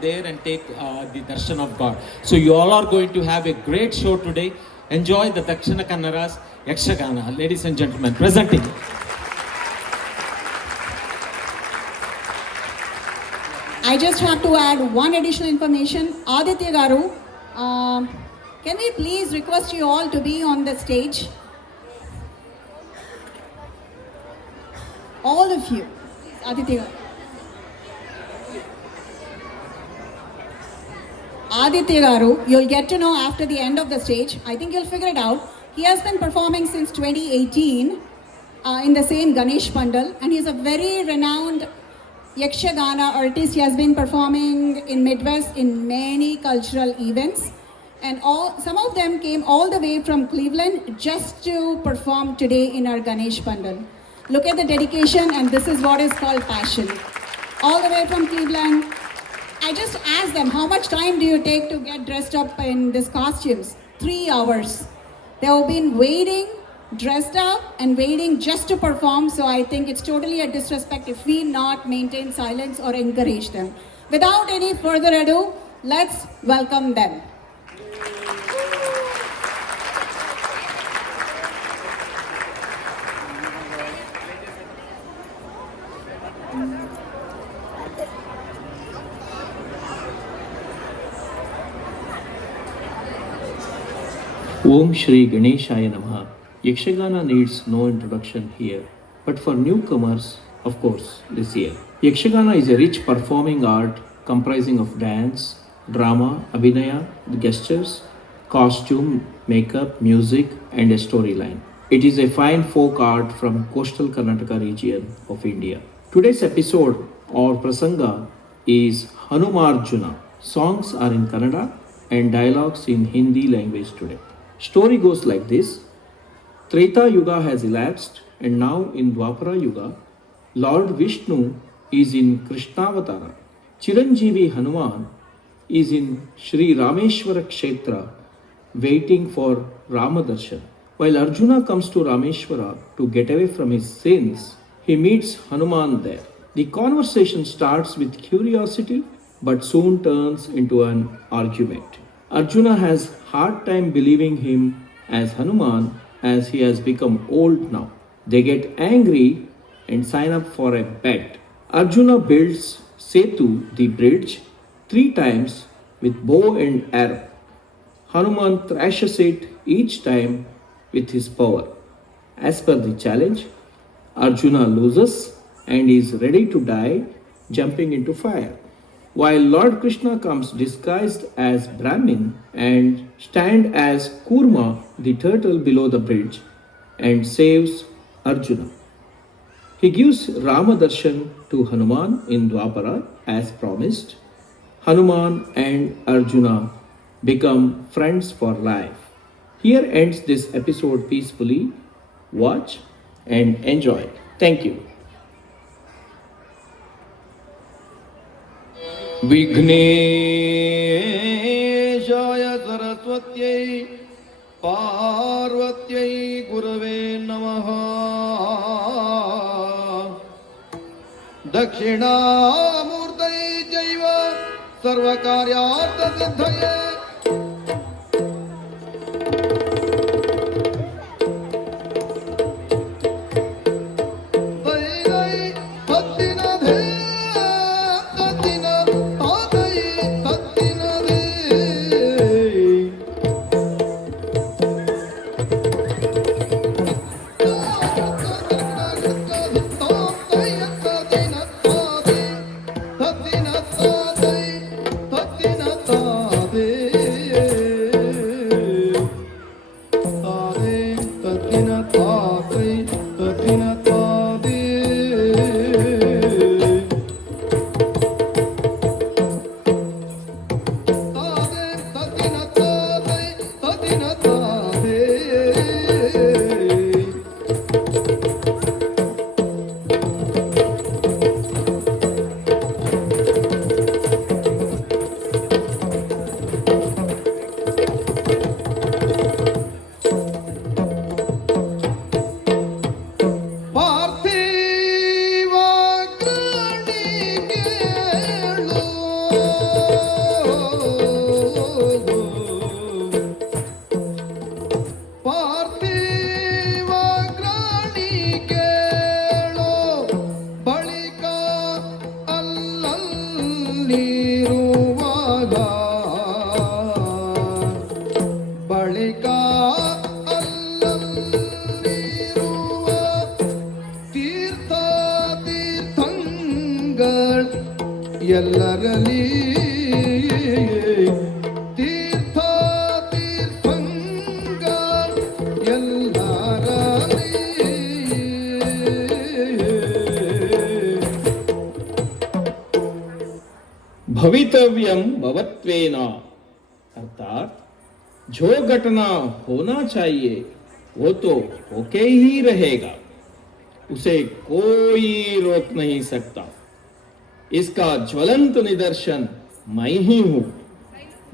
there and take the darshan of God. So you all are going to have a great show today. Enjoy the Dakshina Kannada's Yakshagana. Ladies and gentlemen, presenting. I just have to add one additional information. Aditya Garu, can we please request you all to be on the stage? All of you. Aditya Garu. Aditya Garu, you'll get to know after the end of the stage. I think you'll figure it out. He has been performing since 2018 in the same Ganesh Pandal, and he's a very renowned Yakshagana artist. He has been performing in Midwest in many cultural events, and some of them came all the way from Cleveland just to perform today in our Ganesh Pandal. Look at the dedication, and this is what is called passion. All the way from Cleveland. I just asked them, how much time do you take to get dressed up in these costumes? 3 hours. They have been waiting, dressed up and waiting just to perform. So I think it's totally a disrespect if we not maintain silence or encourage them. Without any further ado, let's welcome them. Om Shri Ganeshaya Namaha. Yakshagana needs no introduction here, but for newcomers, of course, this year. Yakshagana is a rich performing art comprising of dance, drama, abhinaya, gestures, costume, makeup, music, and a storyline. It is a fine folk art from coastal Karnataka region of India. Today's episode or prasanga is Hanumarjuna. Songs are in Kannada and dialogues in Hindi language today. Story goes like this. Treta Yuga has elapsed, and now in Dwapara Yuga, Lord Vishnu is in Krishnavatara. Chiranjeevi Hanuman is in Sri Rameshwara Kshetra waiting for Ramadarshan. While Arjuna comes to Rameshwara to get away from his sins, he meets Hanuman there. The conversation starts with curiosity but soon turns into an argument. Arjuna has hard time believing him as Hanuman as he has become old now. They get angry and sign up for a bet. Arjuna builds Setu, the bridge, 3 times with bow and arrow. Hanuman thrashes it each time with his power. As per the challenge, Arjuna loses and is ready to die, jumping into fire. While Lord Krishna comes disguised as Brahmin and stands as Kurma, the turtle below the bridge, and saves Arjuna. He gives Ramadarshan to Hanuman in Dwapara as promised. Hanuman and Arjuna become friends for life. Here ends this episode peacefully. Watch and enjoy. Thank you. विघ्नेशाय सरस्वत्यै पार्वत्यै गुरवे नमः दक्षिणामूर्तये चैव सर्वकार्यार्थसिद्धये Ave ಬಳಿಕ ಅಲ್ಲಲ್ಲಿರುವ ತೀರ್ಥಂಗಳ ಎಲ್ಲರಲ್ಲಿ ತೀರ್ಥಂಗಳ ಎಲ್ಲರಲ್ಲಿ भवितव्यम भवत्वेना, अर्थात जो घटना होना चाहिए वो तो होके ही रहेगा, उसे कोई रोक नहीं सकता। इसका ज्वलंत निदर्शन मैं ही हूं।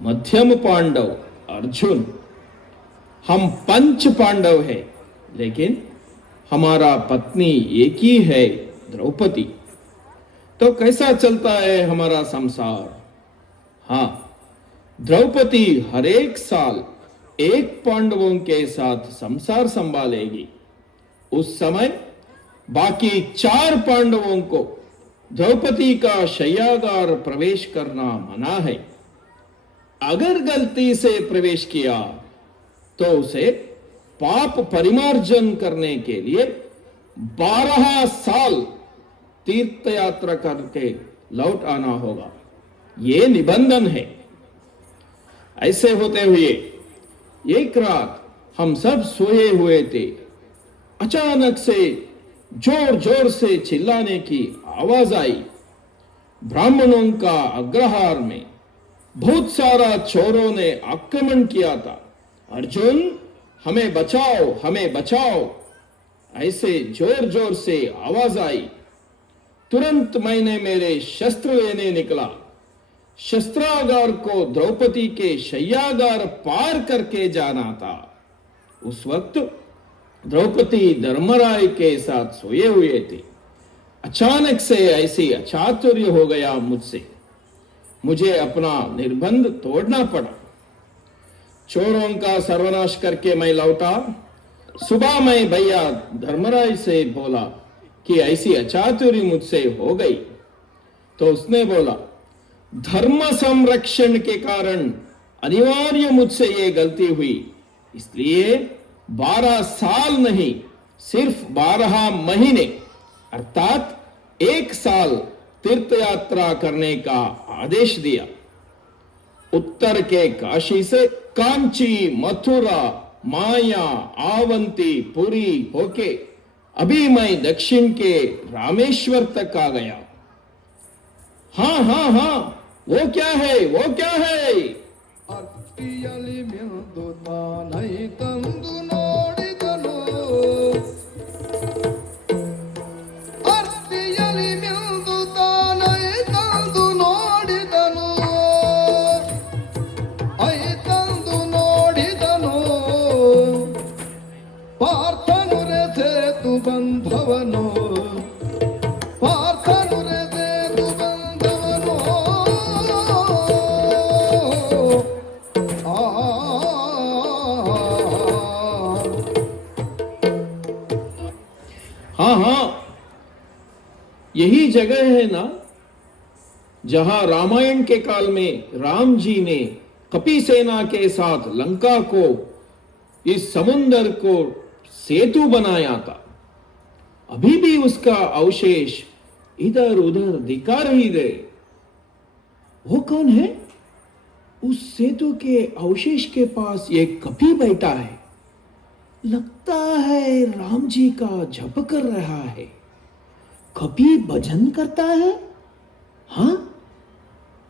मध्यम पांडव अर्जुन, हम पंच पांडव हैं, लेकिन हमारा पत्नी एक ही है, द्रौपदी। तो कैसा चलता है हमारा संसार? हाँ, द्रौपदी हर एक साल एक पांडवों के साथ संसार संभालेगी। उस समय बाकी 4 पांडवों को द्रौपदी का शय्यागार प्रवेश करना मना है। अगर गलती से प्रवेश किया तो उसे पाप परिमार्जन करने के लिए 12 साल तीर्थ यात्रा करके लौट आना होगा। ये निबंधन है। ऐसे होते हुए एक रात हम सब सोए हुए थे। अचानक से जोर जोर से चिल्लाने की आवाज आई। ब्राह्मणों का अग्रहार में बहुत सारा चोरों ने आक्रमण किया था। अर्जुन, हमें बचाओ, हमें बचाओ, ऐसे जोर जोर से आवाज आई। तुरंत मैंने मेरे शस्त्र लेने निकला। शस्त्रागार को द्रौपदी के शय्यागार पार करके जाना था। उस वक्त द्रौपदी धर्मराय के साथ सोए हुए थे। अचानक से ऐसी अचातुर्य हो गया मुझसे। मुझे अपना निर्बंध तोड़ना पड़ा। चोरों का सर्वनाश करके मैं लौटा। सुबह मैं भैया धर्मराय से बोला कि ऐसी अचातुरी मुझसे हो गई। तो उसने बोला, धर्म संरक्षण के कारण अनिवार्य मुझसे ये गलती हुई, इसलिए 12 साल नहीं, सिर्फ 12 महीने अर्थात 1 साल तीर्थ यात्रा करने का आदेश दिया। उत्तर के काशी से कांची, मथुरा, माया, आवंती, पुरी होके अभी मैं दक्षिण के रामेश्वर तक आ गया। हाँ हाँ हाँ, वो क्या है, वो क्या है? ಅತ್ತಿಯಲಿ ಮಿಲ್ದು ತಾನೈ ತಂದು ನೋಡಿದನು. ಅತ್ತಿಯಲಿ ಮಿಲ್ದು ತಾನೈ ತಂದು ನೋಡಿದನು. ಐ ತಂದು ನೋಡಿದನು. ಪಾರ್ಥನು ರೆಸೆತು ಬಂಧವನು. ಪಾರ್ಥನು ರೆಸೆತು ಬಂಧವನು. हाँ हाँ, यही जगह है ना जहां रामायण के काल में राम जी ने कपि सेना के साथ लंका को, इस समुंदर को सेतु बनाया था। अभी भी उसका अवशेष इधर उधर दिखा रही है। वो कौन है? उस सेतु के अवशेष के पास एक कपि बैठा है। लगता है राम जी का जप कर रहा है। कपि भजन करता है? हाँ,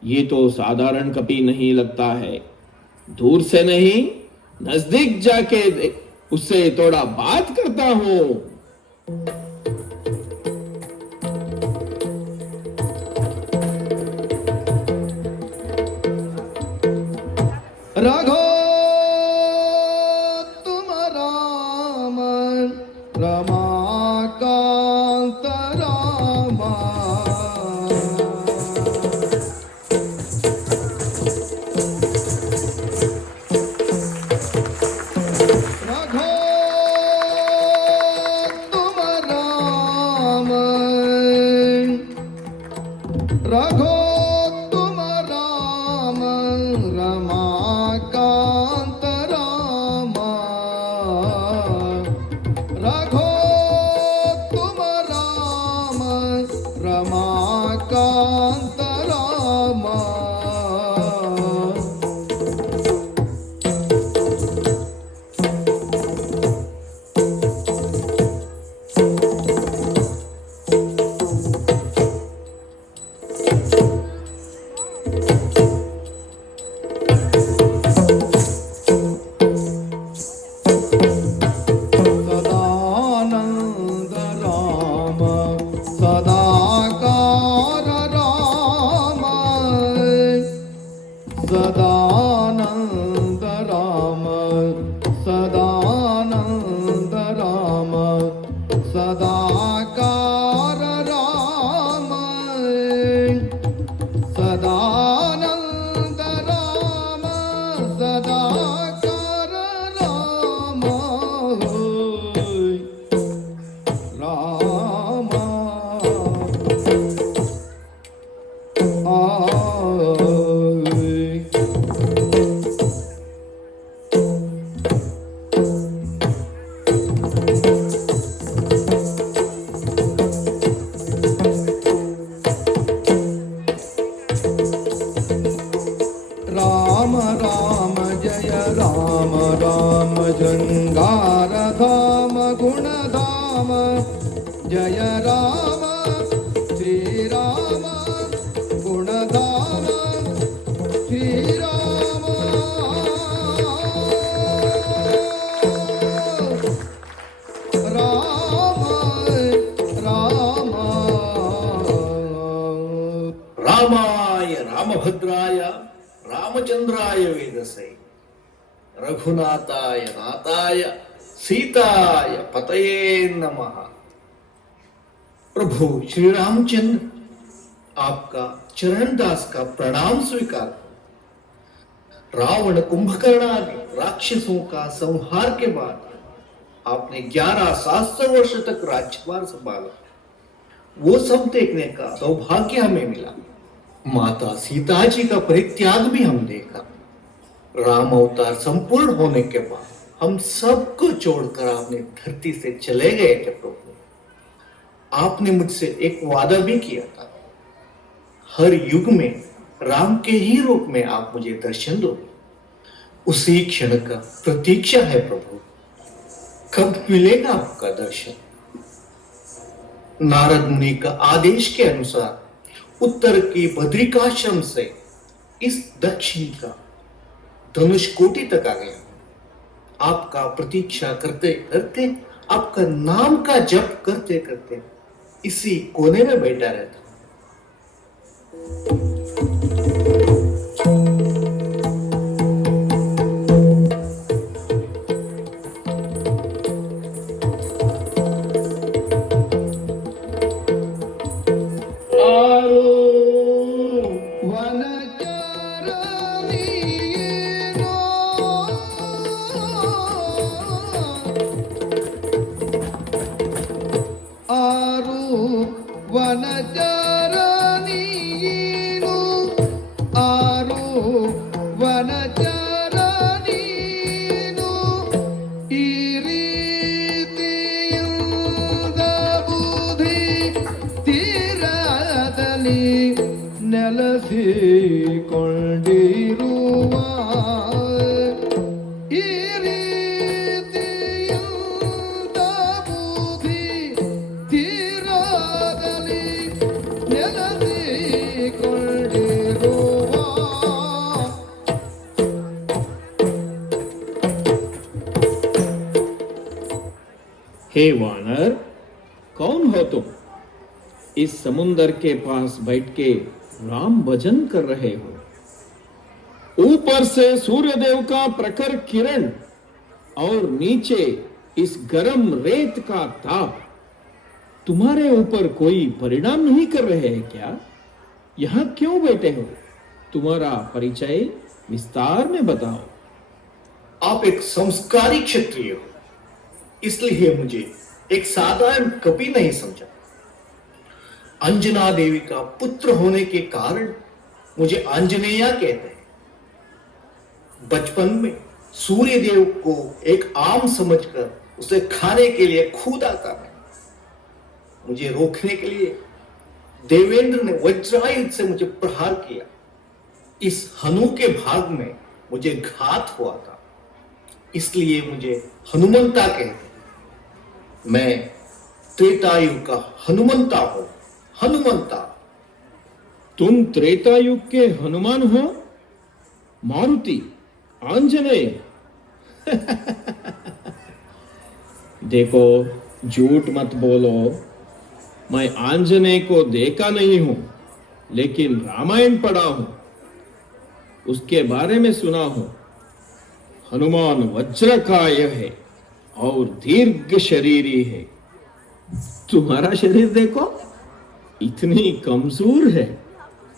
ये तो साधारण कपि नहीं लगता है। दूर से नहीं, नजदीक जाके उससे थोड़ा बात करता हूं। राघो तुम राम रमाकांत रामा. राघो तुम राम. राघो तुम राम सदानंद राम सदानंद राम सदाकार राम सदानंद राम सदाकार राम राम आय राम राम जय राम राम झंगार धाम गुण धाम जय राम श्री राम गुण धाम श्री राम राम राम रामाय रामभद्राय रामचंद्राय वेदसे रघुनाथाय नाथाय सीताय पतये नमः। प्रभु श्री रामचंद्र, आपका चरणदास का प्रणाम स्वीकार करो। रावण कुंभकर्ण आदि राक्षसों का संहार के बाद आपने 11 सहस्त्र वर्ष तक राज्यभार संभाला। वो सब देखने का सौभाग्य हमें मिला। माता सीता जी का परित्याग भी हम देखा। राम अवतार संपूर्ण होने के बाद हम सबको छोड़कर आपने धरती से चले गए थे प्रभु। आपने मुझसे एक वादा भी किया था, हर युग में राम के ही रूप में आप मुझे दर्शन दोगे। उसी क्षण का प्रतीक्षा है प्रभु, कब मिलेगा आपका दर्शन। नारद मुनि का आदेश के अनुसार उत्तर की बद्रिकाश्रम से इस दक्षिण का धनुष कोटि तक आ गया। आपका प्रतीक्षा करते करते, आपका नाम का जप करते करते इसी कोने में बैठा रहता। ವನಚರಣಿಯೇನು ಆರು ವನಚರಣಿಯೇನು ಈ ರೀತಿಯಿಂದ ಬುದ್ಧಿ ತೀರದಲ್ಲಿ ನೆಲೆಸಿಕೊಂಡಿರುವ ಈ ರೀತಿಯಿಂದ ಬುದ್ಧಿ ತೀರದಲ್ಲಿ ನೆಲೆಸಿಕೊಂಡಿರುವ हे वानर, कौन हो तुम? इस समुंदर के पास बैठ के राम भजन कर रहे हो। ऊपर से सूर्यदेव का प्रखर किरण और नीचे इस गर्म रेत का ताप तुम्हारे ऊपर कोई परिणाम नहीं कर रहे हैं क्या? यहां क्यों बैठे हो? तुम्हारा परिचय विस्तार में बताओ। आप एक संस्कारी क्षत्रिय हो, इसलिए मुझे एक साधारण कवि नहीं समझा। अंजना देवी का पुत्र होने के कारण मुझे आंजनेया कहते हैं। बचपन में सूर्य देव को एक आम समझकर उसे खाने के लिए कूदा था मैं। मुझे रोकने के लिए देवेंद्र ने वज्रायुध से मुझे प्रहार किया। इस हनु के भाग में मुझे घात हुआ था, इसलिए मुझे हनुमंता कहते हैं। मैं त्रेतायुग का हनुमंता हूं, हनुमंता। तुम त्रेतायुग के हनुमान हो? मारुति, आंजनेय। देखो, झूठ मत बोलो। मैं आंजनेय को देखा नहीं हूं, लेकिन रामायण पढ़ा हूं। उसके बारे में सुना हूं। हनुमान वज्रकाय है और दीर्घ शरीरी है। तुम्हारा शरीर देखो, इतनी कमजोर है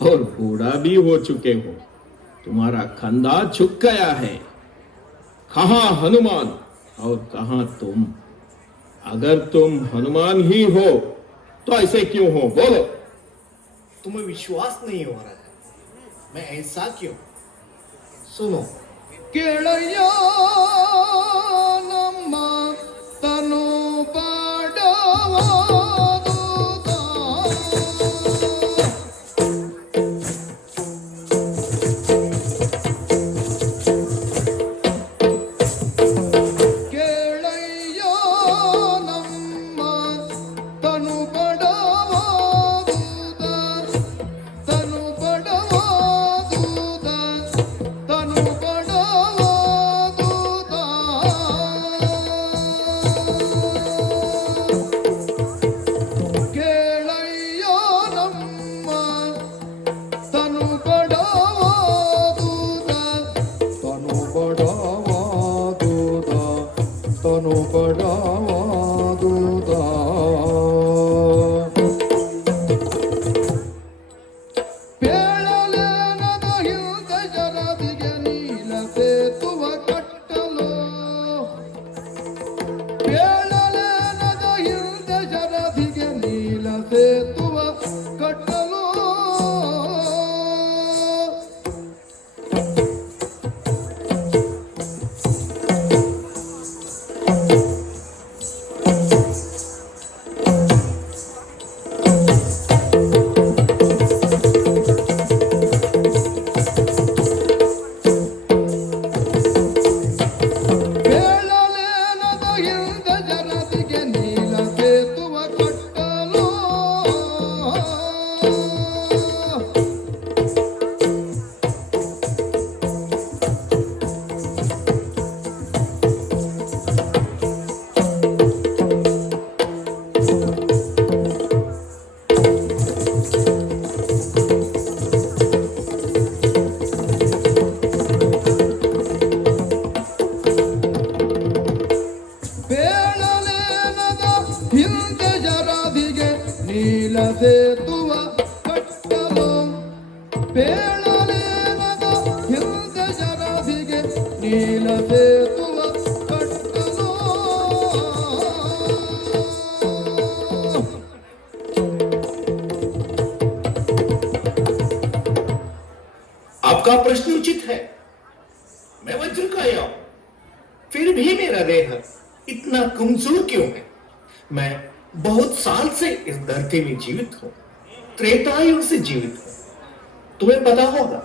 और बूढ़ा भी हो चुके हो। तुम्हारा कंधा झुक गया है। कहां हनुमान और कहां तुम? अगर तुम हनुमान ही हो तो ऐसे क्यों हो, बोलो। तुम्हें विश्वास नहीं हो रहा है, मैं ऐसा क्यों? सुनो, ಕೆಳೆಯ ನಮ್ಮ ತನು ಕೆಳೆಯ ನಮ್ಮ ತನು ಬಡವಾದುದ ತನು ಬಡವಾದುದ ತನು ಬಡವಾದುದ ಕೇಳಯ್ಯ ನಮ್ಮ ತನು ಬಡವಾದುದ ತನು ಬಡವಾದುದ ತನು ಬಡವಾದುದ ಪೇಳಲೇನದ ಹಿಂದ ಜರದಿಗೆ ನೀಲ ಸೇತುವ ಕಟ್ಟಲು ಪೇಳಲೇನದ ಹಿಂದ ಜರದಿಗೆ ನೀಲ ಸೇತುವ ಕಟ್ಟಲು ಪೇಳಲೇನದ ಹಿಂದ ಜರದಿಗೆ ನೀಲ ಸೇತುವ ಕಟ್ಟಲು ಪೇಳಲೇನದ ಹಿಂದ ಜರದಿಗೆ ನೀಲ ಸೇತುವ ಕಟ್ಟಲು ಪೇಳಲೇನದ ಹಿಂದ ಜರದಿಗೆ ನೀಲ ಸೇತುವ ಕಟ್ಟಲು आपका प्रश्न उचित है। मैं वज्र का आया हूं, फिर भी मेरा देह इतना कमजोर क्यों है? मैं बहुत साल से इस धरती में जीवित हूं, त्रेतायुग से जीवित हूं। तुम्हें पता होगा,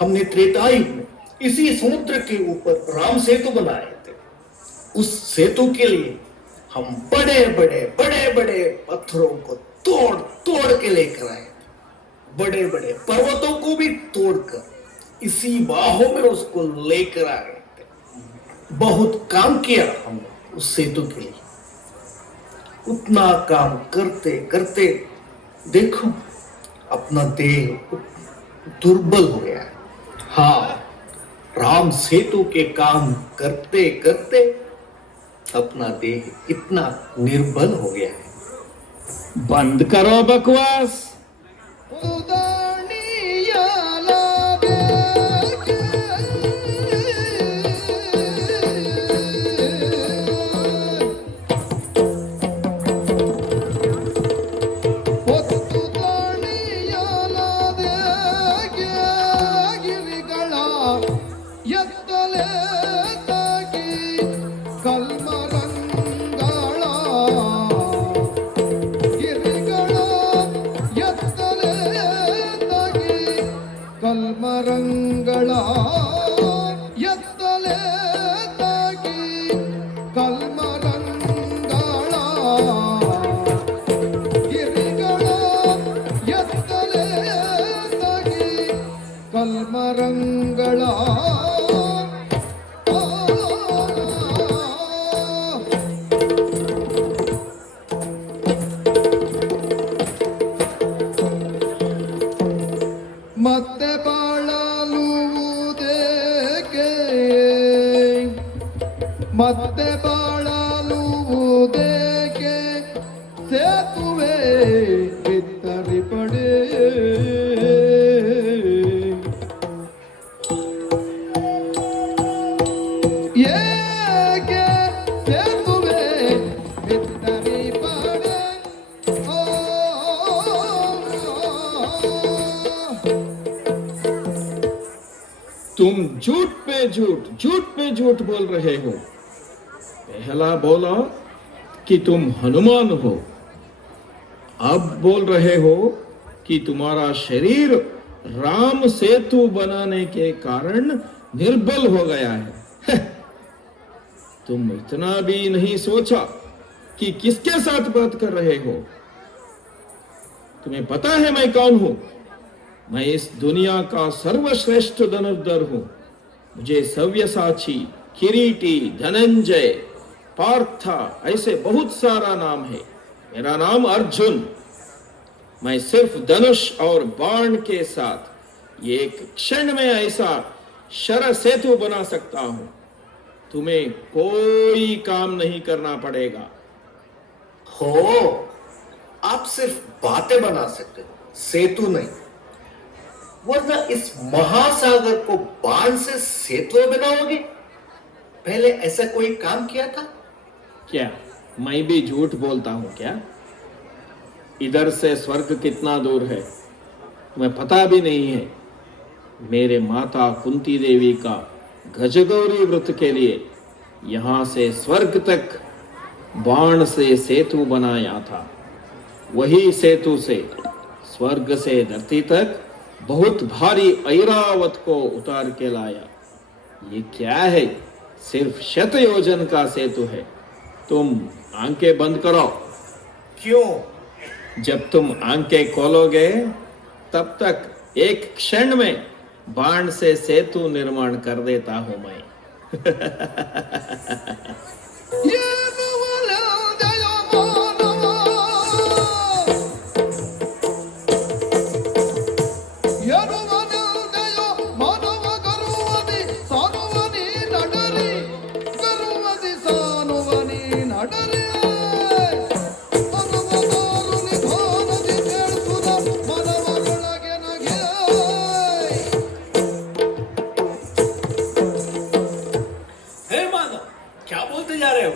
हमने त्रेतायुग में इसी समुद्र के ऊपर राम सेतु बनाए थे। उस सेतु के लिए हम बड़े बड़े बड़े बड़े पत्थरों को तोड़ तोड़ के लेकर आए थे। बड़े बड़े पर्वतों को भी तोड़कर इसी बाहों में उसको लेकर आ गए थे। बहुत काम किया हमने उस सेतु के लिए। उतना काम करते करते देखो, अपना देह दुर्बल हो गया है। हाँ, राम सेतु के काम करते करते अपना देह इतना निर्बल हो गया है। बंद करो बकवास। ಉದಾಣಿಯಲಾಗೆ ಹೊತ್ತು ತಾಣಿಯಲಾದೆ ಗಿರಿಗಳ ಎತ್ತಲೆ ತಾಗಿ ಕಲ್ಮರಂಗಳ ಗಿರಿಗಳ ಎತ್ತಲೆ ತಾಗಿ ಕಲ್ಮರಂಗಳ ಎತ್ತಲೆ ತಾಗಿ ಕಲ್ಮರಂಗಳ ಗಿರಿಗಳ ಎತ್ತಲೆ ತಾಗಿ ಕಲ್ಮರಂಗಳ ಮತ್ತೆ ಬಾಳಲು ಮತ್ತೆ ಬಾಳಲುವುದೇಕೆ ಸೇತುವೆ ಬಿತ್ತರಿ ಪಡೆ ಏಕೆ ಸೇತುವೆ ಬಿತ್ತರಿ ಪಡೆ ಓ तुम झूठ पे झूठ बोल रहे हो। पहला बोला कि तुम हनुमान हो, अब बोल रहे हो कि तुम्हारा शरीर राम सेतु बनाने के कारण निर्बल हो गया है। तुम इतना भी नहीं सोचा कि किसके साथ बात कर रहे हो। तुम्हें पता है मैं कौन हूं? मैं इस दुनिया का सर्वश्रेष्ठ धनुर्धर हूं। मुझे सव्यसाची, किरीटी, धनंजय, पार्था ऐसे बहुत सारा नाम है। मेरा नाम अर्जुन। मैं सिर्फ धनुष और बाण के साथ एक क्षण में ऐसा शर सेतु बना सकता हूं। तुम्हें कोई काम नहीं करना पड़ेगा। हो, आप सिर्फ बातें बना सकते हो, सेतु नहीं। वरना इस महासागर को बाण से सेतु बनाओगे? पहले ऐसा कोई काम किया था? क्या मैं भी झूठ बोलता हूं क्या? इधर से स्वर्ग कितना दूर है तुम्हें पता भी नहीं है। मेरे माता कुंती देवी का गजगौरी व्रत के लिए यहां से स्वर्ग तक बाण से सेतु बनाया था। वही सेतु से स्वर्ग से धरती तक बहुत भारी ऐरावत को उतार के लाया। ये क्या है? सिर्फ शत योजन का सेतु है। तुम आंखें बंद करो। क्यों? जब तुम आंखें खोलोगे तब तक एक क्षण में बाण से सेतु निर्माण कर देता हूं मैं। हे मानव, क्या बोलते जा रहे हो?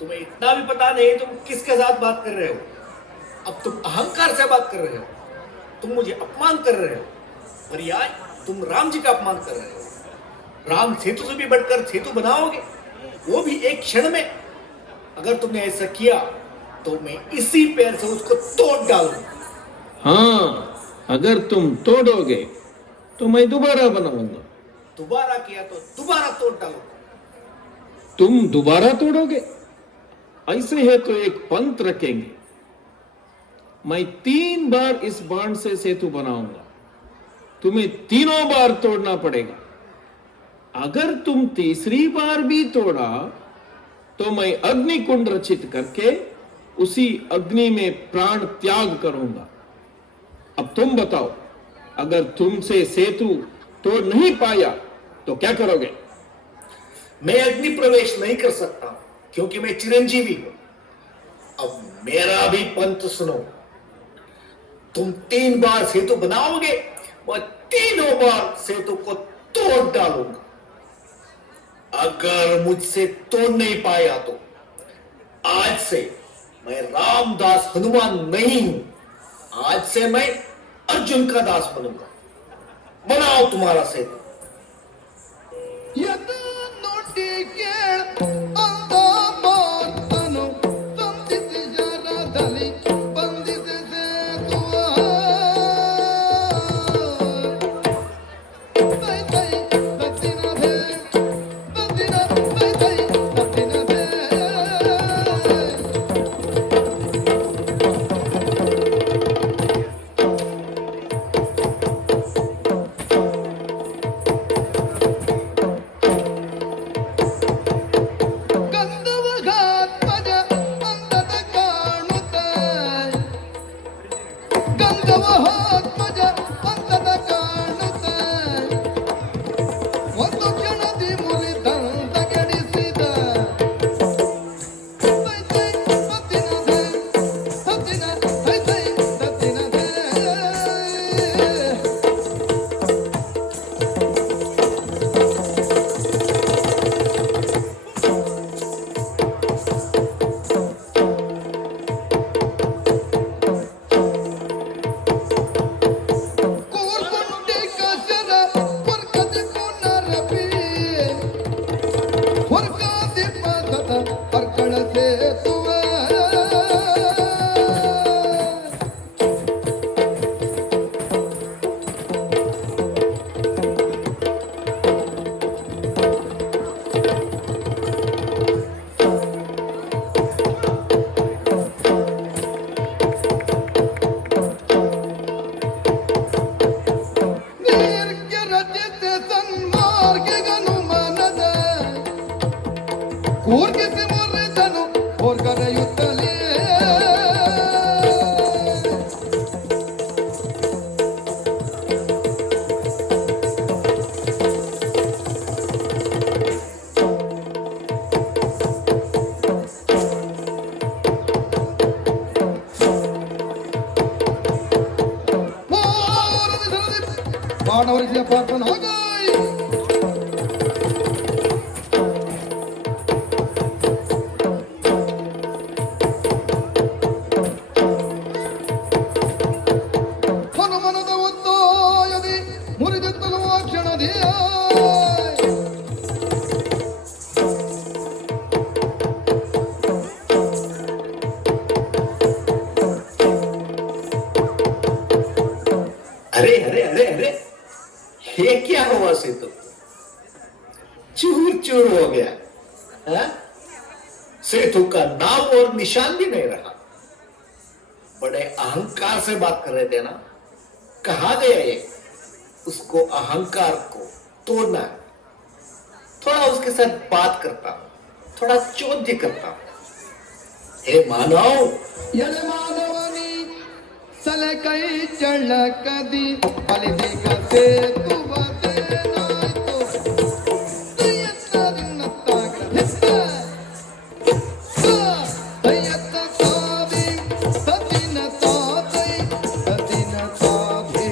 तुम्हें इतना भी पता नहीं तुम किसके साथ बात कर रहे हो। अब तुम अहंकार से बात कर रहे हो। तुम मुझे अपमान कर रहे हो और यार तुम राम जी का अपमान कर रहे हो। राम सेतु से भी बढ़कर सेतु बनाओगे, वो भी एक क्षण में। अगर तुमने ऐसा किया तो मैं इसी पैर से उसको तोड़ डालूंगा। हाँ, अगर तुम तोड़ोगे तो मैं दोबारा बनाऊंगा। दोबारा किया तो दोबारा तोड़ डालूंगा। तुम दोबारा तोड़ोगे? ऐसे है तो एक पंत रखेंगे। मैं 3 बार इस बाण से सेतु बनाऊंगा। तुम्हें तीनों बार तोड़ना पड़ेगा। अगर तुम तीसरी बार भी तोड़ा तो मैं अग्नि कुंड रचित करके उसी अग्नि में प्राण त्याग करूंगा। अब तुम बताओ, अगर तुमसे सेतु तोड़ नहीं पाया तो क्या करोगे? मैं अग्नि प्रवेश नहीं कर सकता क्योंकि मैं चिरंजीवी हूं। अब मेरा भी पंथ सुनो। तुम 3 बार सेतु बनाओगे, मैं तीनों बार सेतु को तोड़ डालूंगा। अगर मुझसे तोड़ नहीं पाया तो आज से मैं रामदास हनुमान नहीं हूं। आज से मैं अर्जुन का दास बनूंगा। बनाओ तुम्हारा सेतु। ಎದು ನುಡಿ ಕೇಳ ಅಂದ ಮಾತನು ಸಂಧಿಸಿ ಜರದಲ್ಲಿ ಬಂದಿದೆ ಸೇತುವ ತೈ ತೈ ತತ್ತಿನ ಭೇ ತತ್ತಿನ ತೈ ತೈ ತತ್ತಿನ ಭೇ ಗಂಧವಘಾತ್ಮಜ ಅಂದದ ಕಾಣುತ್ತೆ ಗಂಧವಹಾತ್ಮಜ ಅಂದದ ಕಾಣುತ್ತೆ ಒಂದು ಕ್ಷಣದಿ ಮುರಿದಂತ ಕೆಡಿಸಿದ ಮಾರ್ಗೆ ಗನುಮಾನದ ಕೂರ್ಗಿಸಿ ಮುರಿದನು ಹೋರ್ಗರೆಯುತ್ತಲೇ ಬಾಣವರಿಸಿಯ ಪಾತ್ರನಾಗಾಯಿ ಹನುಮನದ ಒತ್ತಾಯದಿ ಮುರಿದೆತ್ತಲು ಆ ಕ್ಷಣದೇ अरे अरे अरे अरे ये क्या हुआ सेतु? चूर चूर हो गया। हाँ? सेतु का नाम और निशान भी नहीं रहा। बड़े अहंकार से बात कर रहे थे ना, कहा गया ये उसको अहंकार को तोड़ना है। थोड़ा उसके साथ बात करता हूं, थोड़ा चौध्य करता हूं। हे मानव, ಎಲೆ ಮಾನವನಿ ಸಲೆ ಕೈ ಚಳಕದಿ ಬಲಿದಿಗ ಸೇತುವದೇನಾಯ್ತು ದಯತ್ತದಿನ್ನತ್ತಾಗಲಿತ್ತ ದಯತ್ತ ತಾದಿ ಸದಿನ ತಾದಿ ಸದಿನ ತಾದಿ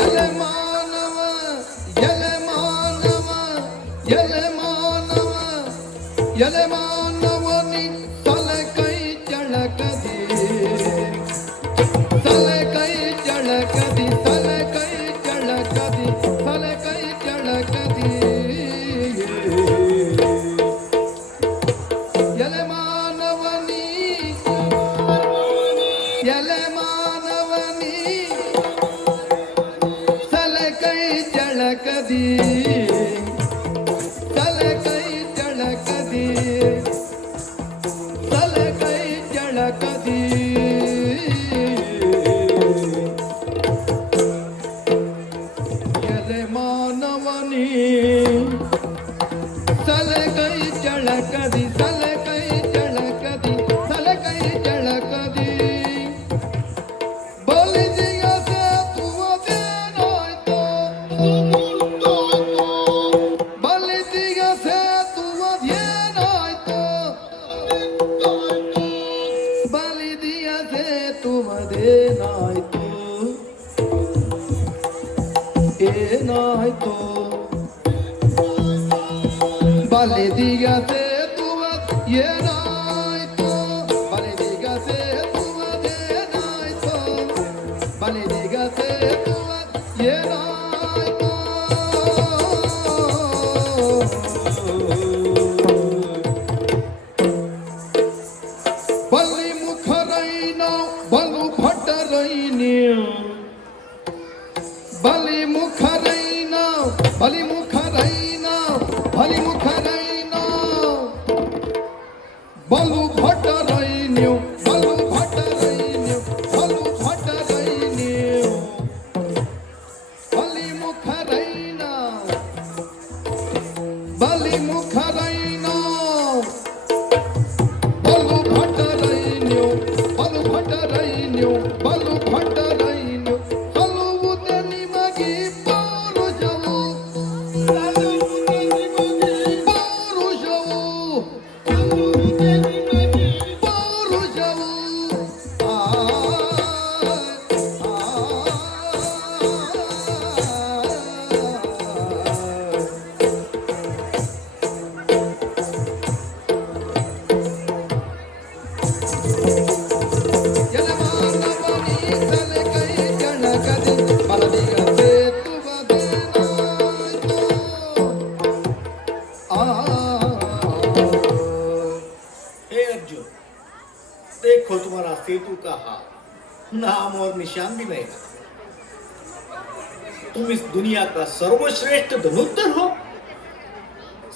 ಎಲೆ ಮಾನವ ಎಲೆ ಮಾನವ ಎಲೆ ಮಾನವ ಎಲೆ ಮಾನವನಿ ತಲೆ ಕೈ ಚಳಕದಿ ತಲೆ ಕೈ ಚಳಕದಿ ತಲೆ ಕೈ ಚಳಕದಿ ತಲೆ ಕೈ ಚಳಕದಿ ಎಲೆ ಮಾನವನಿ ಎಲೆ ಮಾನವನಿ ತಲೆ ಕೈ ಚಳಕದಿ ತಲೆ ಕೈ ಚಳಕದಿ ತಲೆ ಕೈ ಚಳಕದಿ ಎಲೆ ಮಾನವನಿ ತಲೆ ಕೈ ಚಳಕದಿ ತಲೆ ಕೈ ಚಳಕದಿ ತಲೆ ಕೈ ಚಳಕದಿ ಬಲಿದಿಯ ಸೇತುವದೇನಾಯ್ತು ಬಲಿದಿಯ ಸೇತುವದೇನಾಯ್ತು ಬಲಿದಿಯ ಸೇತುವದೇನಾಯ್ತು ಏನಾಯ್ತು ಬಲಿದಿಯ ಸೇತುವ ಏನಾಯ್ತು ಬಲಿದಿಗ ಸೇತುವದೇನಾಯ್ತು ಬಲಿದಿಗ ಸೇತುವ ಏನಾಯ್ತು ಬಲಿ ಮುಖರೈನ ಬಲು ಭಟರೈನ್ಯ ಬಲಿ ಮುಖರೈನ ಬಲಿ ಮುಖರೈನ ಬಲಿ ಮುಖರೈನ ಬಲು ಭಟರೈನ್ಯ ಬಲು ಭಟರೈನ್ಯ ಬಲು ಭಟರೈನ್ಯ ಬಲಿ ಮುಖರೈನ ಬಲಿ ಮುಖರೈನ ಬಲು ಭಟರೈನ್ಯ ಬಲು ಭಟರೈನ್ಯ ಬಲು ಭಟರೈನ್ಯ ಸಲ್ಲುವುದೇ ನಿಮಗೆ ಪೌರುಷವು ಪೌರುಷವು ಪೌರುಷವು ಎಲೆ ಮಾನವನಿ ತಲೆ ಕೈ ಚಳಕದಿ ಬಲದಿಗ ಸೇತುವದೇನಾಯ್ತು हे अर्जुन, देखो तुम्हारा सेतु का हाल, नाम और निशान भी नहीं था। तुम इस दुनिया का सर्वश्रेष्ठ धनुर्धर हो,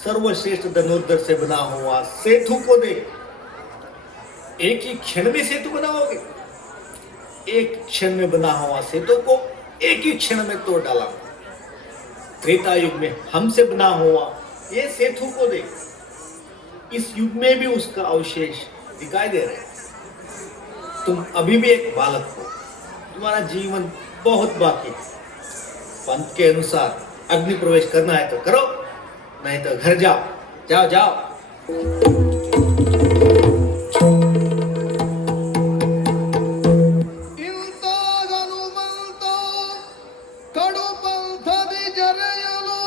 सर्वश्रेष्ठ धनुर्धर से बना हुआ सेतु को देख। एक ही क्षण में सेतु बनाओगे? एक क्षण में बना हुआ सेतु को एक ही क्षण में तोड़ डाला। त्रेता युग में हमसे बना हुआ ये सेतु को देख, इस युग में भी उसका अवशेष दिखाई दे रहे हैं। तुम अभी भी एक बालक हो, तुम्हारा जीवन बहुत बाकी है। पंथ के अनुसार अग्नि प्रवेश करना है तो करो, नहीं तो घर जाओ। जाओ जाओ। ಇಂತಾಗನುಮಂತೋ ಕಡು ಪಂಥದಿ ಜರೆಯಲು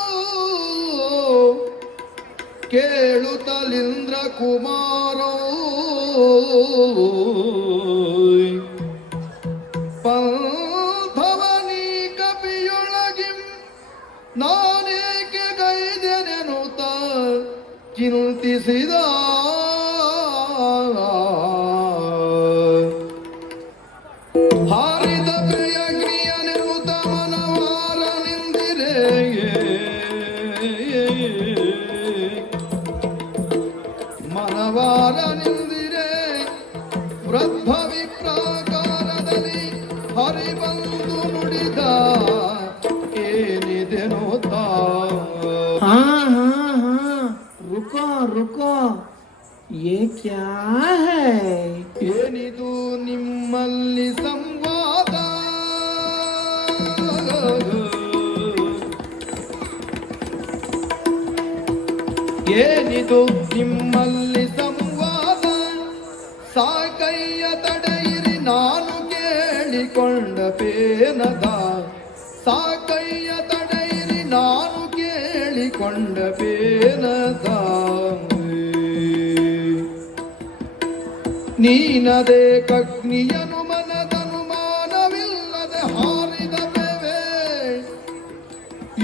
ಕೇಳುತ್ತಲಿಂದ್ರ ಕುಮಾರೋ ಪಂಥವನಿ ಕಪಿಯೊಳಗಿಂ ನಾನೇಕೆ ಗೈದೆನೆನುತ ಚಿಂತಿಸಿದ ಹಾರಿದ ಪ್ರಿಯಗ್ನಿಯನೆನುತ ಮನವಾರ ನಿಂದಿರೆ ಮನವಾರ ನಿಂದಿರೆ ವೃದ್ಧವಿ ಪ್ರಾಕಾರದಲ್ಲಿ ಹರಿಬಂದು ನುಡಿದ ಏನಿದೆನೋತ हाँ हाँ हाँ, रुको रुको, ये क्या है? ಏನಿದು ನಿಮ್ಮಲ್ಲಿ ಸಂವಾದ ಏನಿದು ನಿಮ್ಮಲ್ಲಿ ಸಂವಾದ ಸಾಕಯ್ಯ ತಡೆಯಿರಿ ನಾನು ಕೇಳಿಕೊಂಡ ಪೇನದ ಸಾಕಯ್ಯ ತಡೆಯಿರಿ ನಾನು ಕೇಳಿಕೊಂಡ ಪೇನದ ನೀನದೇ ಕಗ್ನಿಯನು ಮನದನುಮಾನವಿಲ್ಲದೆ ಹಾರಿದ ಬೇವೆ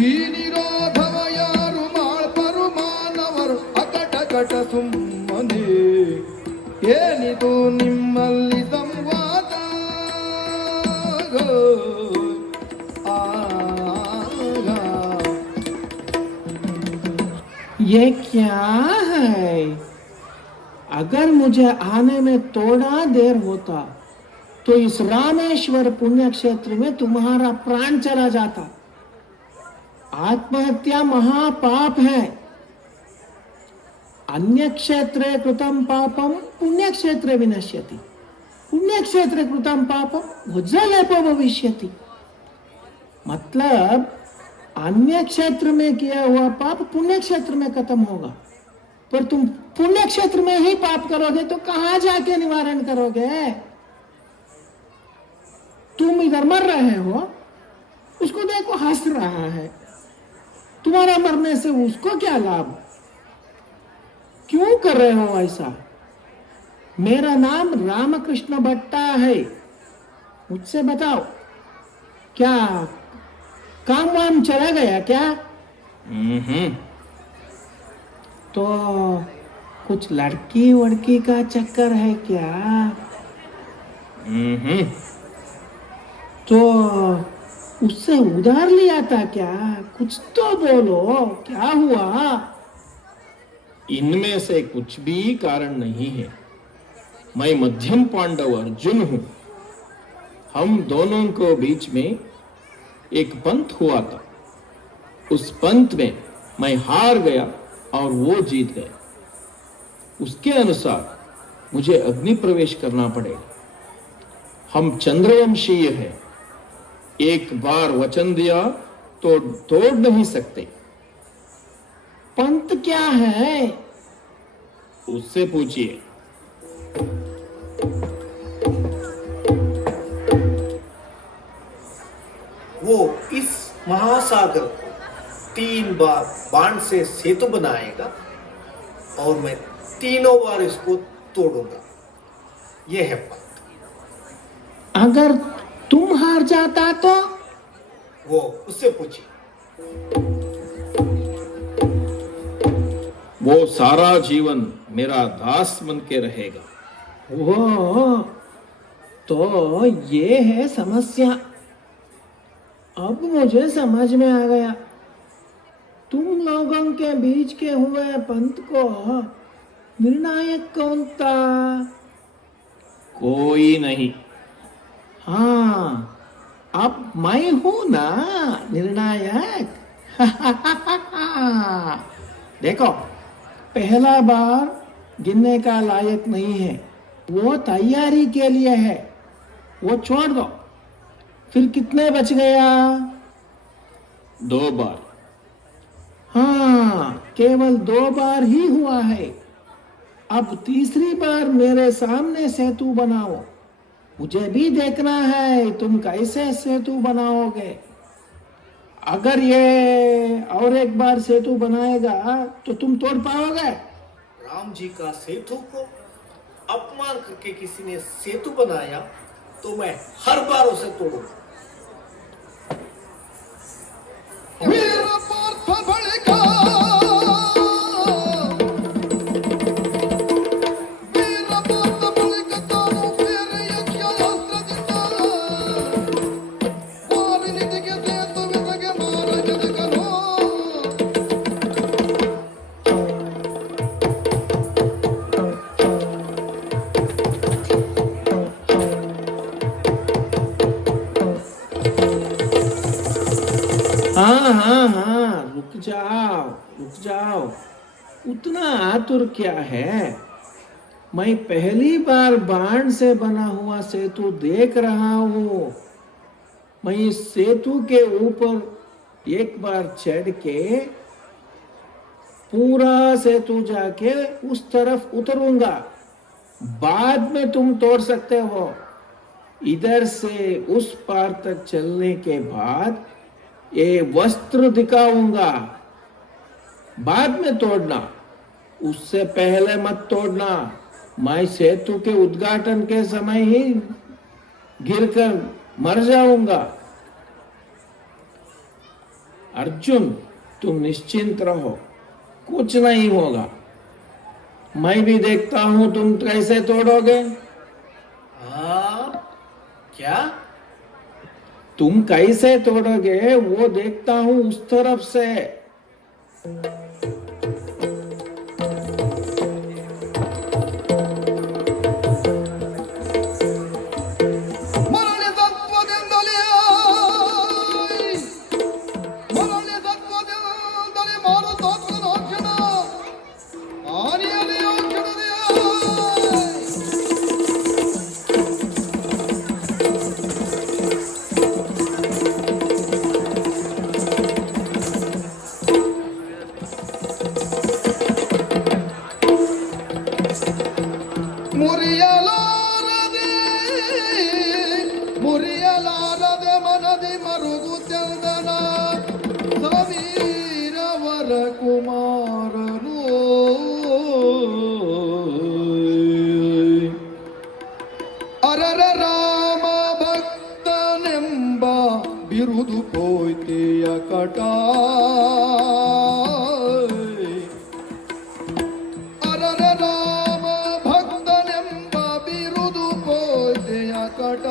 ಈ ನಿರೋಧವ ಯಾರು ಮಾಡ್ಪರು ಮಾನವರು ಅಕಟಕಟ ಸುಮ್ಮನೆ ಏನಿದು ನಿಮ್ಮಲ್ಲಿ ಸಂವಾದ ये क्या है? अगर मुझे आने में थोड़ा देर होता तो इस रामेश्वर पुण्य क्षेत्र में तुम्हारा प्राण चला जाता। आत्महत्या महापाप है। अन्य क्षेत्रे कृतं पापम पुण्य क्षेत्रे विनश्यति, पुण्य क्षेत्रे कृतं पापम वज्रलेपो भविष्यति। मतलब अन्य क्षेत्र में किया हुआ पाप पुण्य क्षेत्र में खत्म होगा, पर तुम पुण्य क्षेत्र में ही पाप करोगे तो कहां जाके निवारण करोगे? तुम इधर मर रहे हो, उसको देखो हंस रहा है, तुम्हारा मरने से उसको क्या लाभ? क्यों कर रहे हो ऐसा? मेरा नाम रामकृष्ण भट्टा है, मुझसे बताओ क्या काम वाम चला गया क्या? तो कुछ लड़की वड़की का चक्कर है क्या? तो उससे उधार लिया था क्या? कुछ तो बोलो, क्या हुआ? इनमें से कुछ भी कारण नहीं है। मैं मध्यम पांडव अर्जुन हूं। हम दोनों को बीच में एक पंत हुआ था। उस पंत में मैं हार गया और वो जीत गया। उसके अनुसार मुझे अग्नि प्रवेश करना पड़ेगा। हम चंद्रवंशीय हैं। एक बार वचन दिया तो तोड़ नहीं सकते। पंत क्या है? उससे पूछिए। वो इस महासागर को 3 बार बाण से सेतु बनाएगा और मैं 3 बार इसको तोड़ूंगा। यह है पंत। अगर तुम हार जाता तो? वो उससे पूछिए। वो सारा जीवन मेरा दास बन के रहेगा। वो तो ये है समस्या। अब मुझे समझ में आ गया। तुम लोगों के बीच के हुए पंत को निर्णायक कौन था? कोई नहीं। हाँ, अब मैं हूं ना निर्णायक। देखो, पहला बार गिनने का लायक नहीं है, वो तैयारी के लिए है, वो छोड़ दो। फिर कितने बच गया? 2 बार। हाँ, केवल 2 बार ही हुआ है। अब तीसरी बार मेरे सामने सेतु बनाओ। मुझे भी देखना है तुम कैसे सेतु बनाओगे। अगर ये और एक बार सेतु बनाएगा तो तुम तोड़ पाओगे? राम जी का सेतु को अपमान करके किसी ने सेतु बनाया तो मैं हर बार उसे तोड़ूंगा। वीर पार्थ बलिका वीर पार्थ बलिका तानु फिर यज्ञास्त्रದಿಂದ ವಾರಿನಿಧಿಗೆ ಸೇತು ವಿಧಗೆ ಮಾರಜದಕನು हाँ हाँ हाँ, रुक जाओ। उतना आतुर क्या है? मैं पहली बार बाण से बना हुआ सेतु देख रहा हूँ। मैं इस सेतु के ऊपर एक बार चढ़ के पूरा सेतु जाके उस तरफ उतरूंगा। बाद में तुम तोड़ सकते हो। इधर से उस पार तक चलने के बाद ये वस्त्र दिखाऊंगा, बाद में तोड़ना, उससे पहले मत तोड़ना। मैं सेतु के उद्घाटन के समय ही गिरकर मर जाऊंगा। अर्जुन, तुम निश्चिंत रहो, कुछ नहीं होगा। मैं भी देखता हूं तुम कैसे तोड़ोगे। हाँ, क्या? तुम कैसे तोड़ोगे वो देखता हूं उस तरफ से। ಮರಳಿ ತತ್ವದಿಂದಲೇ ಮಾರುತಾತ್ಮನಾಕ್ಷಣ ಆನೆಯಲ್ಲಿ ಕ್ಷಣದೆಯ ಮುರಿಯಲಾರದೆ ಮನದಿ ಮರುಗು ಚಂದನ ಸಮೀರವರ ಕುಮಾರನು ಅರರ ರಾಮ ಭಕ್ತನೆಂಬ ಬಿರುದು ಪೋಯ್ತೆಯ ಕಟ ಅರರ ರಾಮ ಭಕ್ತನೆಂಬ ಬಿರುದು ಪೋಯ್ತೆಯ ಕಟ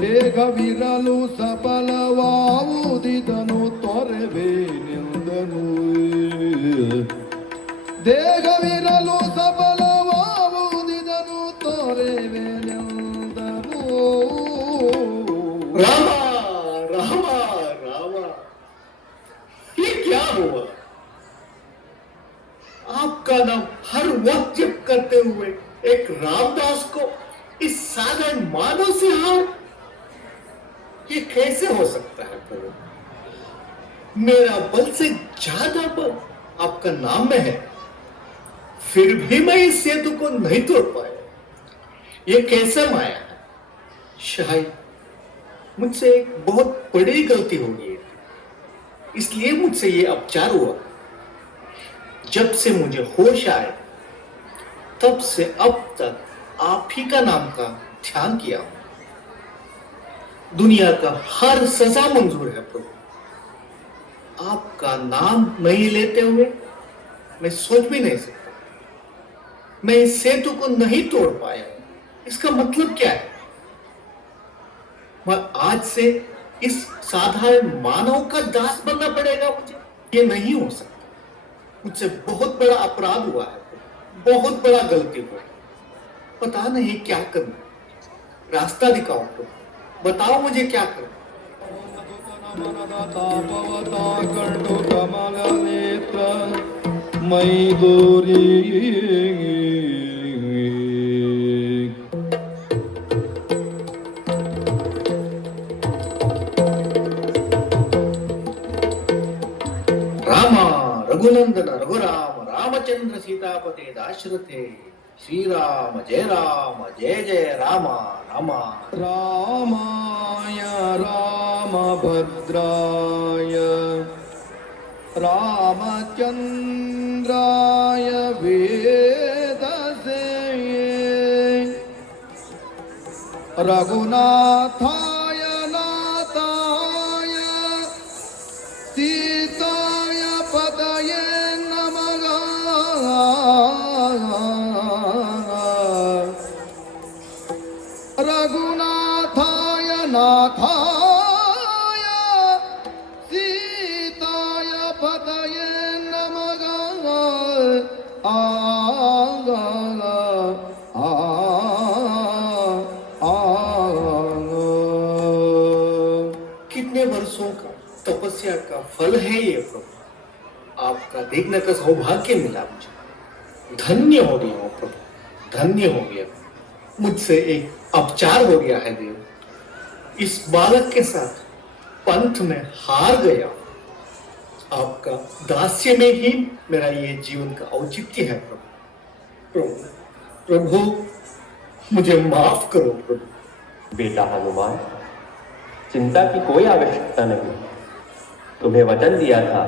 ಬೇಗವಿರಲು ಸಫಲವಾವುದಿದನು ತೊರೆಬೇನೆಂದನು ದೇಹವಿರಲು ಸಫಲವಾವುದಿದನು ತೊರೆಬೇನೆಂದನು रामा रामा रामा, ये क्या हुआ? आपका नाम हर वक्त जप करते हुए एक रामदास को इस साधारण मानव से हार, ये कैसे हो सकता है प्रभु? मेरा बल से ज्यादा बल आपका नाम में है, फिर भी मैं इस सेतु को नहीं तोड़ पाया। ये कैसे माया है? शायद मुझसे एक बहुत बड़ी गलती हो गई है, इसलिए मुझसे ये अपचार हुआ। जब से मुझे होश आए तब से अब तक आप ही का नाम का ध्यान किया हूं। दुनिया का हर सजा मंजूर है प्रभु, आपका नाम नहीं लेते हुए मैं सोच भी नहीं सकता। मैं इस सेतु को नहीं तोड़ पाया, इसका मतलब क्या है? और आज से इस साधारण मानव का दास बनना पड़ेगा मुझे? ये नहीं हो सकता। मुझसे बहुत बड़ा अपराध हुआ है, बहुत बड़ा गलती हुआ है। पता नहीं क्या करना। रास्ता दिखाओ तो, बताओ मुझे क्या करना। रामा रघुनंदन रघुराम रामचंद्र सीतापते दाशरथे श्री राम जय जय रामा रामा। रामाय रामभद्राय रामचन्द्राय वेदसे रघुनाथाय नाथाय सीताय पतये नमः रघुनाथाय नाथाय सीताय पतये नमः कितने वर्षों का तपस्या का फल है ये प्रभु। आपका देखने का सौभाग्य मिला मुझे। धन्य हो गया हूँ प्रभु, धन्य हो गया। मुझसे एक अपचार हो गया है देव। इस बालक के साथ पंथ में हार गया। आपका दास्य में ही मेरा ये जीवन का औचित्य है प्रभु। प्रभु प्रभु मुझे माफ करो प्रभु। बेटा हनुमान, चिंता की कोई आवश्यकता नहीं। तुम्हें वचन दिया था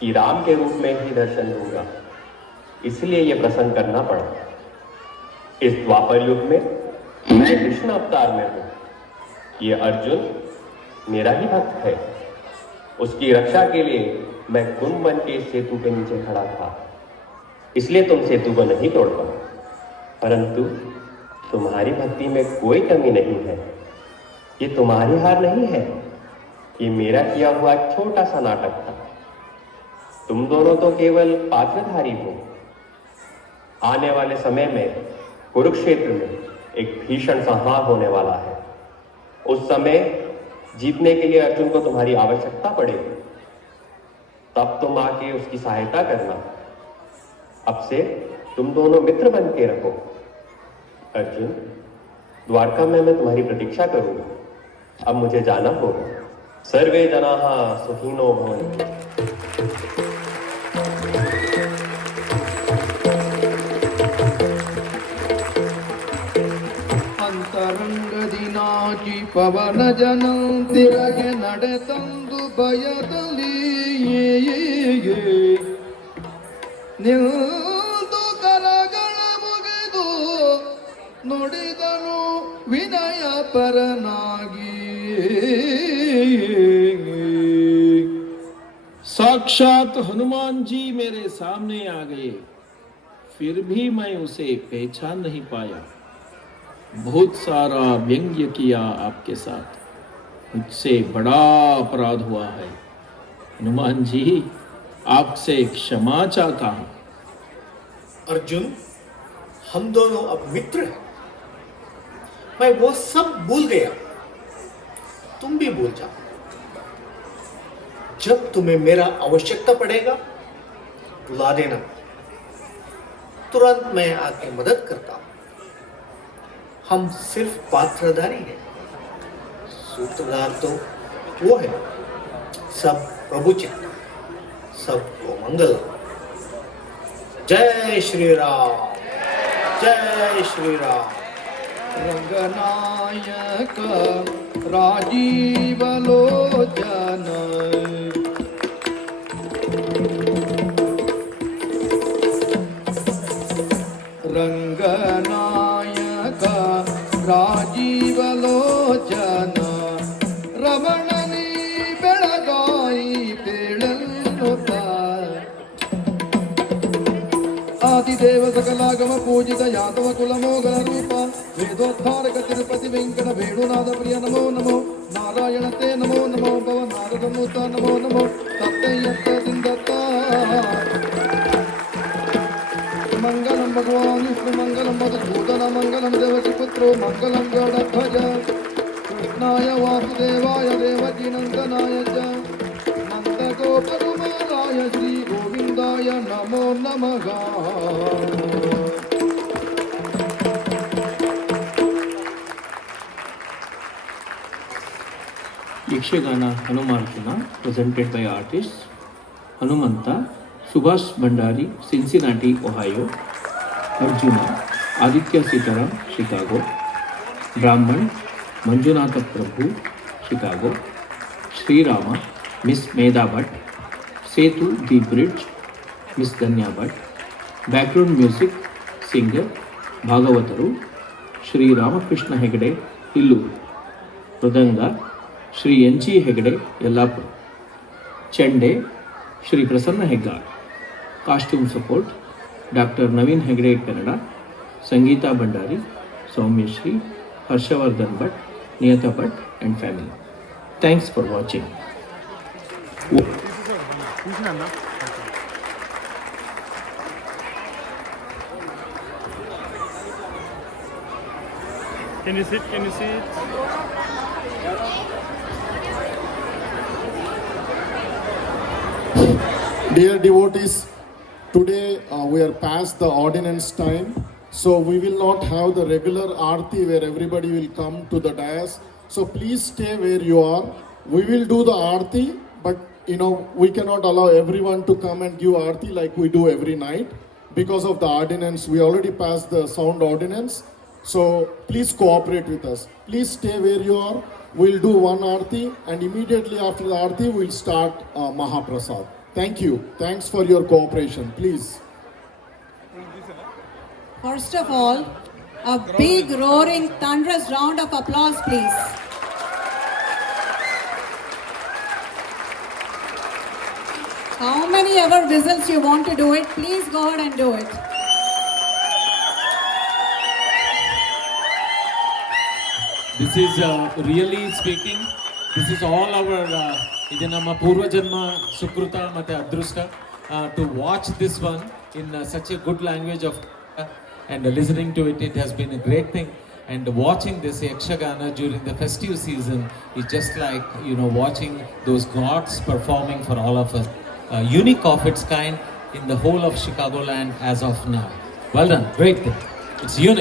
कि राम के रूप में ही दर्शन दूंगा, इसलिए ये प्रसन्न करना पड़ा। इस द्वापर युग में मैं कृष्ण अवतार में हूं। ये अर्जुन मेरा ही भक्त है। उसकी रक्षा के लिए मैं कुंभ बन के इस सेतु के नीचे खड़ा था, इसलिए तुम सेतु को नहीं तोड़ पाए। परंतु तुम्हारी भक्ति में कोई कमी नहीं है। ये तुम्हारी हार नहीं है, ये मेरा किया हुआ छोटा सा नाटक था। तुम दोनों तो केवल पात्रधारी हो। आने वाले समय में कुरुक्षेत्र में एक भीषण संहार होने वाला है। उस समय जीतने के लिए अर्जुन को तुम्हारी आवश्यकता पड़ेगी। तब तुम आके उसकी सहायता करना। अब से तुम दोनों मित्र बन के रहो। अर्जुन, द्वारका में मैं तुम्हारी प्रतीक्षा करूंगा। अब मुझे जाना होगा। सर्वे जनाः सुखिनो भवन्तु। ಅಂತರಂಗ ದಿನಾಚಿ ಪವನ ಜನ ತಿರಗೆ ನಡೆತಂದು ಭಯದಲ್ಲಿ ನಿಲ್ದು ಕರಗಳ ಮುಗಿದು ನುಡಿದನು ವಿನಯ ಪರನಾಗಿ साक्षात हनुमान जी मेरे सामने आ गए, फिर भी मैं उसे पहचान नहीं पाया। बहुत सारा व्यंग्य किया आपके साथ, मुझसे बड़ा अपराध हुआ है। हनुमान जी, आपसे क्षमा चाहता हूं। अर्जुन, हम दोनों अब मित्र हैं। मैं वो सब भूल गया, तुम भी भूल जाओ। जब तुम्हें मेरा आवश्यकता पड़ेगा बुला देना, तुरंत मैं आके मदद करता हूं। हम सिर्फ पात्रधारी हैं, सूत्रधार तो वो है। सब प्रभु चित्त, सबको मंगल। जय श्री राम, जय श्री राम। ರಂಗನಾಯಕ ರಾಜೀವಲೋಚನ ರಂಗನಾಯಕ ರಾಜೀವಲೋಚನ ರಮಣನಿ ಬೆಳಗಾಯಿ ಬೇಳನ್ನುತ್ತ गणाधिदेव सकलागम पूजित यादव कुलमोगल रूप वेदोद्धारक तिरुपति वेंकट वेणुनाथ प्रिय नमो नमो नारायण ते नमो नमो भव नारद मूत नमो नमो तत्त दिंदता मंगलम भगवान विष्णु मंगलम मधुसूदन मंगलम देवकी पुत्रो मंगलम गणध्वज कृष्णाय वासुदेवाय देवकी नंदनाय च नंदगोपकुमाराय श्री गोविंदाय नमो नमः Yakshagana Hanumarjuna presented by artists Hanumanta, Subhash Bhandari, Cincinnati, Ohio; Arjuna, Aditya Sitaram, Chicago; Brahman, Manjunatha Prabhu, Chicago; Sri Rama, Miss Medha Bhatt; Setu, The Bridge, Miss Danya Bhatt; background music, singer, Bhagavataru, Sri Ramakrishna Hegde, Illur; Mridanga, Sri N.G. Hegde, Yellapur; Chende, Shri Prasanna Heggar; costume support, Dr. Naveen Hegde, Kannada; Sangeeta Bhandari, Soumya Shri, Harshavardhan Bhatt, Niyata Bhatt and family. Thanks for watching. Can you sit? Can you sit? Dear devotees, today we are past the ordinance time, so we will not have the regular aarti where everybody will come to the dais. So please stay where you are. We will do the aarti, but we cannot allow everyone to come and give aarti like we do every night because of the ordinance. We already passed the sound ordinance, so please cooperate with us. Please stay where you are. We'll do one aarti, and immediately after the aarti, we'll start Mahaprasad. Thank you. Thanks for your cooperation. Please. First of all, a big roaring thunderous round of applause, please. How many ever whistles you want to do it, please go ahead and do it. This is really speaking, this is all our ಇದು ನಮ್ಮ ಪೂರ್ವಜನ್ಮ ಸುಕೃತ ಮತ್ತು ಅದೃಷ್ಟ to watch this one in such a good language of and listening to it. It has been a great thing, and watching this Yakshagana during the festive season is just like watching those gods performing for all of us, unique of its kind in the whole of Chicagoland as of now. Well done, great thing, it's unique.